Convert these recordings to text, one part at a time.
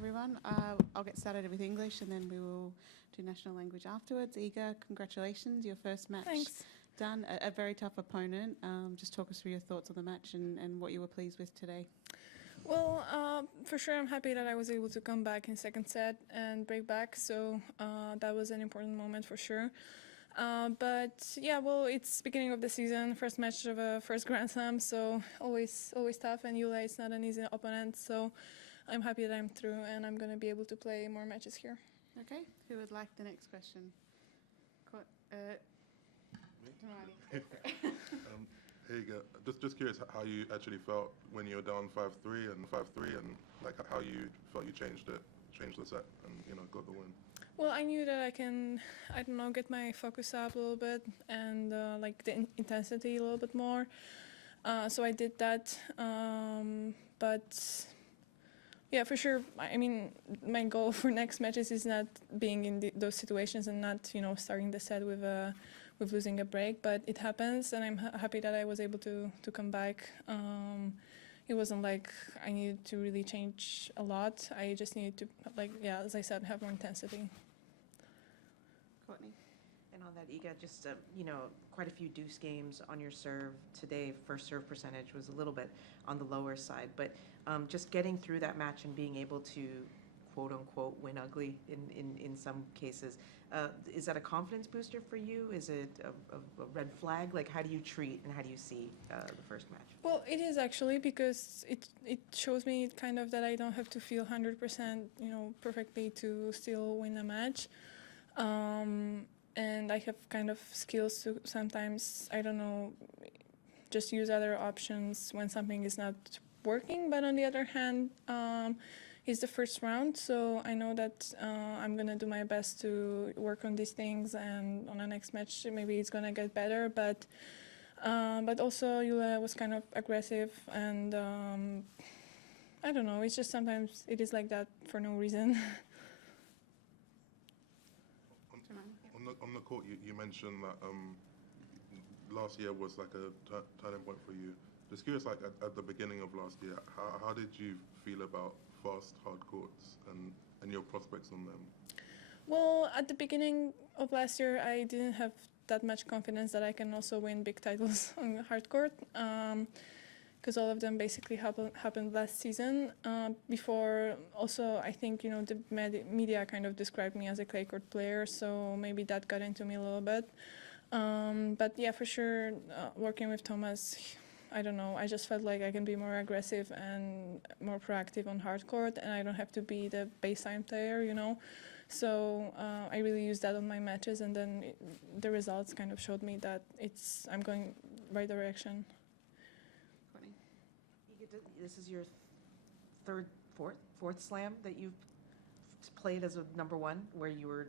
everyone. I'll get started with English and then we will do national language afterwards. Iga, congratulations, your first match. Thanks. Done. A very tough opponent. Just talk us through your thoughts on the match and what you were pleased with today. Well, for sure, I'm happy that I was able to come back in second set and break back. So that was an important moment for sure. But yeah, well, it's beginning of the season, first match of a first Grand Slam, so always tough. And Jule is not an easy opponent, so I'm happy that I'm through and I'm going to be able to play more matches here. Okay, who would like the next question? Here you go. Just curious how you actually felt when you were down 5-3 and like how you felt you changed the set and got the win. Well, I knew that I can, I don't know, get my focus up a little bit and like the intensity a little bit more. So I did that, but yeah, for sure. I mean, my goal for next matches is not being in those situations and not, starting the set with losing a break. But it happens, and I'm happy that I was able to come back. It wasn't like I needed to really change a lot. I just needed to, as I said, have more intensity. Courtney. And on that, Iga, just quite a few deuce games on your serve today. First serve percentage was a little bit on the lower side, but just getting through that match and being able to quote unquote win ugly in some cases, is that a confidence booster for you? Is it a red flag? Like, how do you treat and how do you see the first match? Well, it is actually, because it shows me kind of that I don't have to feel 100% perfectly to still win a match. And I have kind of skills to sometimes, I don't know, just use other options when something is not working. But on the other hand, it's the first round, so I know that I'm going to do my best to work on these things, and on the next match maybe it's going to get better. But also Jule was kind of aggressive, and I don't know, it's just sometimes it is like that for no reason. On the court, you mentioned that last year was like a turning point for you. Just curious, like at the beginning of last year, how did you feel about fast, hard courts and your prospects on them? Well, at the beginning of last year, I didn't have that much confidence that I can also win big titles on the hard court, because all of them basically happened last season. Before, also, I think, the media kind of described me as a clay court player, so maybe that got into me a little bit. But yeah, for sure, working with Thomas, I don't know, I just felt like I can be more aggressive and more proactive on hard court, and I don't have to be the baseline player, So I really used that on my matches, and then the results kind of showed me that I'm going right direction. This is your fourth slam that you've played as a number one, where you were,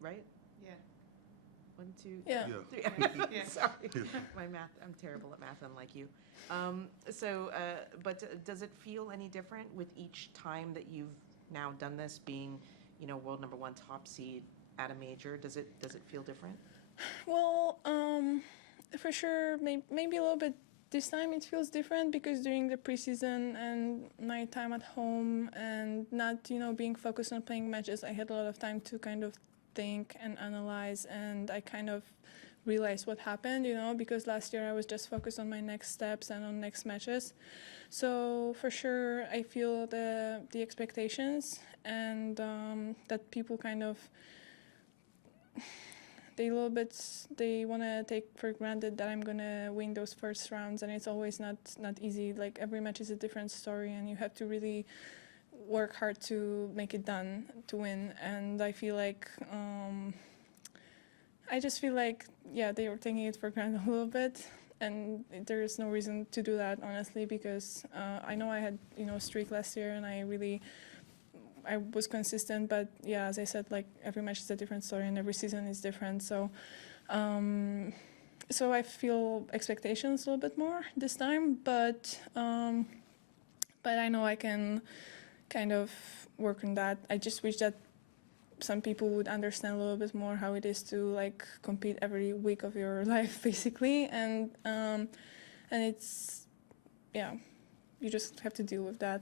right? Yeah. 1, 2, Yeah. 3. Yeah. Sorry, my math. I'm terrible at math, unlike you. But does it feel any different with each time that you've now done this, being, world number one top seed at a major? Does it feel different? Well, for sure, maybe a little bit. This time it feels different because during the preseason and my time at home and not, being focused on playing matches, I had a lot of time to kind of think and analyze, and I kind of realized what happened, because last year I was just focused on my next steps and on next matches. So for sure, I feel the expectations, and that people kind of, they want to take for granted that I'm going to win those first rounds, and it's always not easy. Like, every match is a different story, and you have to really work hard to make it done, to win. And I feel like, they were taking it for granted a little bit, and there is no reason to do that, honestly, because I know I had, streak last year, and I was consistent, but yeah, as I said, like, every match is a different story and every season is different. So I feel expectations a little bit more this time, but I know I can kind of work on that. I just wish that some people would understand a little bit more how it is to, like, compete every week of your life, basically, and it's, yeah, you just have to deal with that.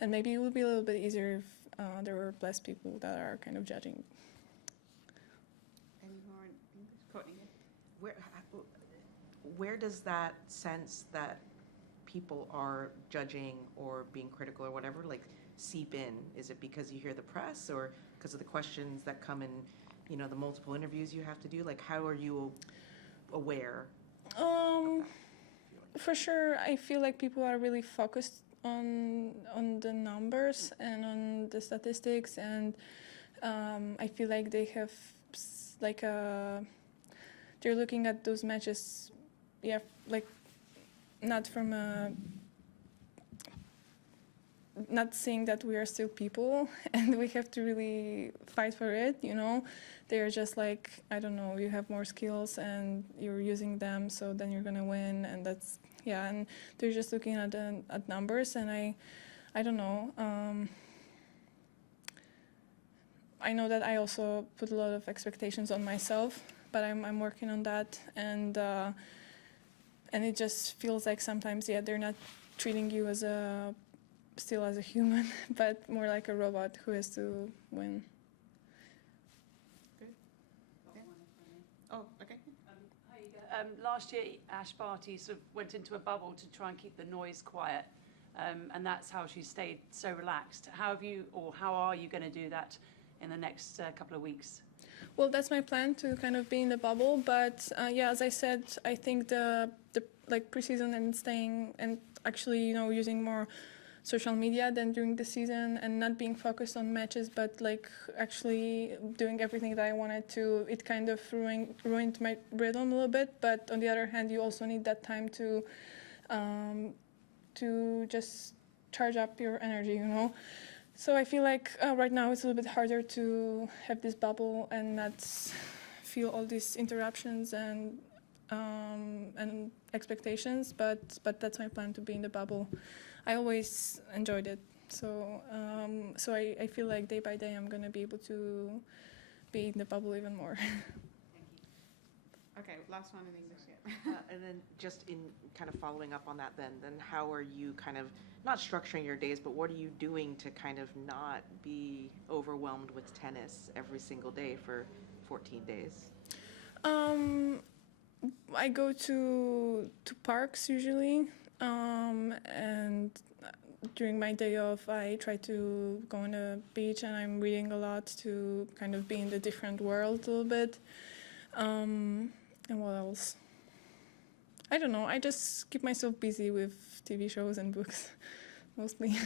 And maybe it would be a little bit easier if there were less people that are kind of judging. Any more in English? Courtney? Where does that sense that people are judging or being critical or whatever, like, seep in? Is it because you hear the press, or because of the questions that come in, you know, the multiple interviews you have to do? Like, how are you aware of that? For sure, I feel like people are really focused on the numbers and on the statistics, and I feel like they have they're looking at those matches, like not from not seeing that we are still people and we have to really fight for it, you know. They're just like, I don't know, you have more skills and you're using them, so then you're gonna win, and that's, yeah, and they're just looking at numbers, and I don't know. I know that I also put a lot of expectations on myself, but I'm working on that, and it just feels like sometimes, they're not treating you as still as a human, but more like a robot who has to win. Oh, okay. Hi, Iga. Last year, Ashleigh Barty sort of went into a bubble to try and keep the noise quiet, and that's how she stayed so relaxed. How are you going to do that in the next couple of weeks? Well, that's my plan, to kind of be in the bubble, but as I said, I think the preseason and staying and actually, you know, using more social media than during the season, and not being focused on matches, but like actually doing everything that I wanted to, it kind of ruined my rhythm a little bit. But on the other hand, you also need that time to just charge up your energy, you know. So I feel like right now it's a little bit harder to have this bubble and not feel all these interruptions and expectations, but that's my plan, to be in the bubble. I always enjoyed it, so I feel like day by day I'm gonna be able to be in the bubble even more. Okay, last one in English, yeah. And then just in kind of following up on that, then how are you kind of, not structuring your days, but what are you doing to kind of not be overwhelmed with tennis every single day for 14 days? I go to parks usually, and during my day off I try to go on the beach, and I'm reading a lot to kind of be in the different world a little bit. And what else? I don't know, I just keep myself busy with TV shows and books, mostly.